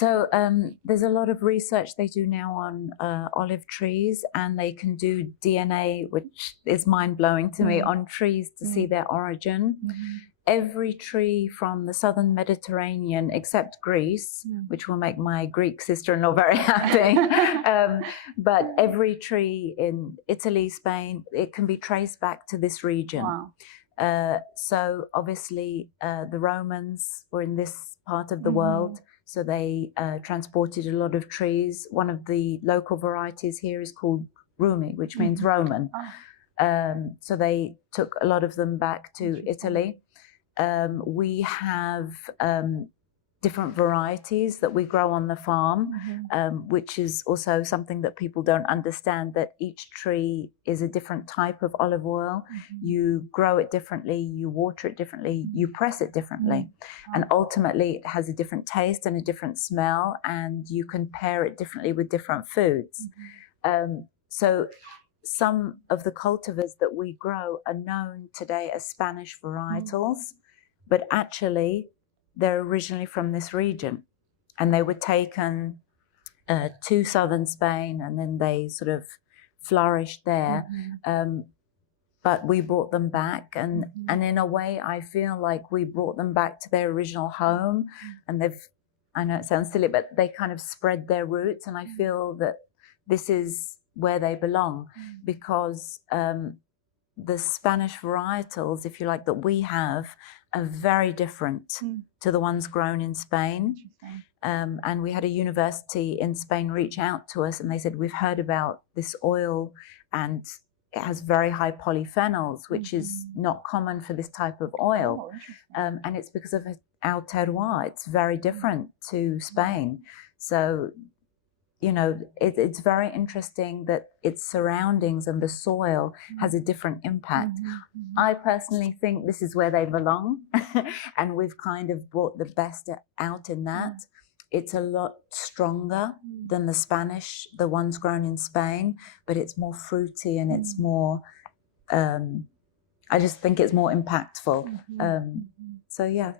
So there's a lot of research they do now on olive trees, and they can do DNA, which is mind-blowing to me, on trees to see their origin. Every tree from the southern Mediterranean, except Greece, which will make my Greek sister-in-law very happy, but every tree in Italy, Spain, it can be traced back to this region. Wow. So obviously the Romans were in this part of the world, so they transported a lot of trees. One of the local varieties here is called Rumi, which means Roman. So they took a lot of them back to Italy. We have different varieties that we grow on the farm, which is also something that people don't understand, that each tree is a different type of olive oil. You grow it differently, you water it differently, you press it differently. And ultimately it has a different taste and a different smell, and you can pair it differently with different foods. So some of the cultivars that we grow are known today as Spanish varietals, but actually they're originally from this region, and they were taken to southern Spain, and then they sort of flourished there. But we brought them back, and in a way I feel like we brought them back to their original home, and I know it sounds silly, but they kind of spread their roots, and I feel that this is where they belong, because the Spanish varietals, if you like, that we have are very different to the ones grown in Spain. And we had a university in Spain reach out to us, and they said, we've heard about this oil and it has very high polyphenols, which is not common for this type of oil. And it's because of our terroir. It's very different to Spain. So, you know, it's very interesting that its surroundings and the soil has a different impact. I personally think this is where they belong, and we've kind of brought the best out in that. It's a lot stronger than the Spanish, the ones grown in Spain, but it's more fruity, and it's more, I just think it's more impactful. So yeah.